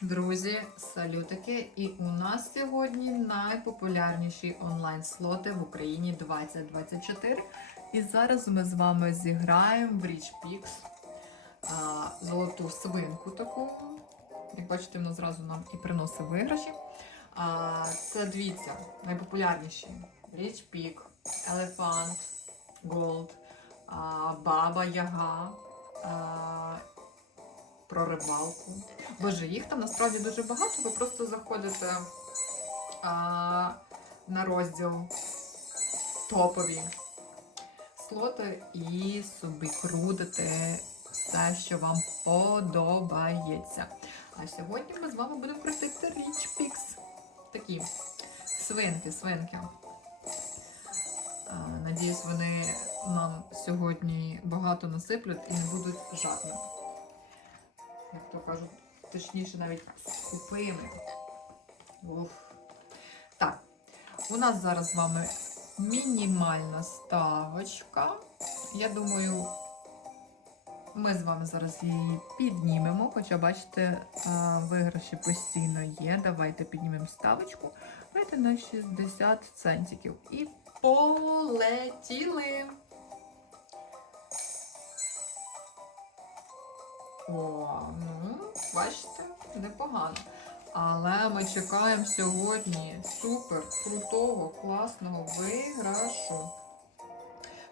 Друзі, салютики! І у нас сьогодні найпопулярніші онлайн-слоти в Україні 2024. І зараз ми з вами зіграємо в Pix а, золоту свинку таку. Як бачите, вона зразу нам і приносить виграші. А, це дивіться, найпопулярніші: Rich Pig, Elephant, Gold, Баба Яга. А, про рибалку. Боже, їх там насправді дуже багато. Ви просто заходите а, на розділ топові слоти і собі крутите все, що вам подобається. А сьогодні ми з вами будемо крутити Pix. Такі свинки, свинки. Надіюсь, вони нам сьогодні багато насиплють і не будуть жадними як то кажуть, точніше навіть скупими. Ух. Так, у нас зараз з вами мінімальна ставочка. Я думаю, ми з вами зараз її піднімемо, хоча, бачите, виграші постійно є. Давайте піднімемо ставочку. Давайте на 60 центиків. І полетіли! О, ну, бачите, непогано. Але ми чекаємо сьогодні супер крутого, класного виграшу.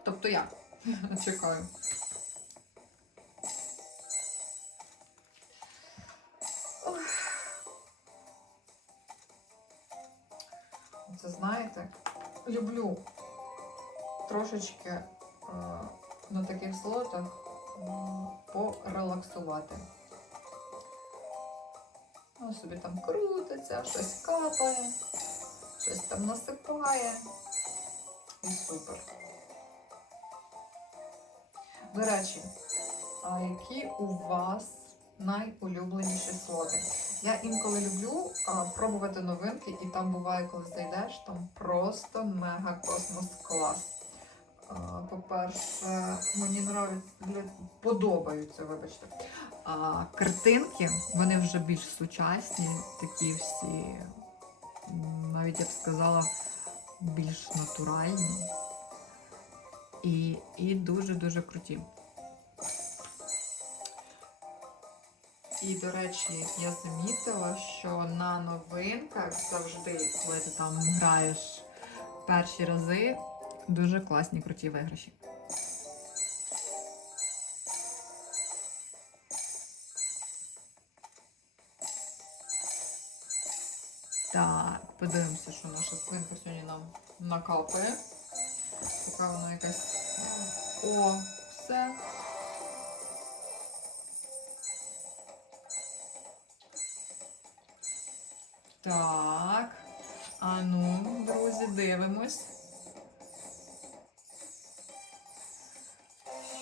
Тобто я чекаю. Це знаєте, люблю трошечки е, на таких слотах порелаксувати. Воно собі там крутиться, щось капає, щось там насипає. І супер. До речі, а які у вас найулюбленіші слоти? Я інколи люблю а, пробувати новинки, і там буває, коли зайдеш, там просто мега космос клас. По-перше, мені нравиться, подобаються, вибачте. А, Картинки, вони вже більш сучасні, такі всі, навіть я б сказала, більш натуральні і і дуже-дуже круті. І, до речі, я замітила, що на новинках завжди, коли ти там граєш перші рази, Дуже класні круті виграші. Так, подивимося, що наша свинка сьогодні нам накапає. Така вона якась. О, все. Так. А ну, друзі, дивимось.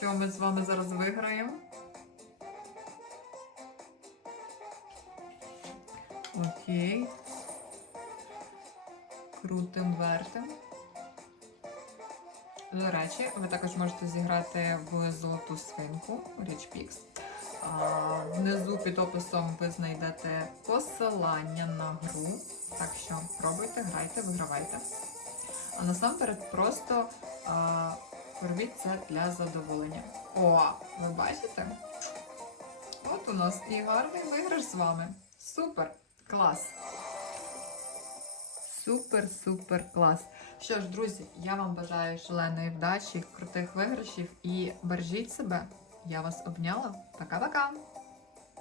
Що ми з вами зараз виграємо. Окей. Крутим вертим. До речі, ви також можете зіграти в золоту свинку Rich Pix. Внизу під описом ви знайдете посилання на гру. Так що пробуйте, грайте, вигравайте. А насамперед просто а, Робіть це для задоволення. О, ви бачите? От у нас і гарний виграш з вами. Супер! Клас! Супер-супер клас! Що ж, друзі, я вам бажаю шаленої вдачі, крутих виграшів і бережіть себе. Я вас обняла. Пока-пока!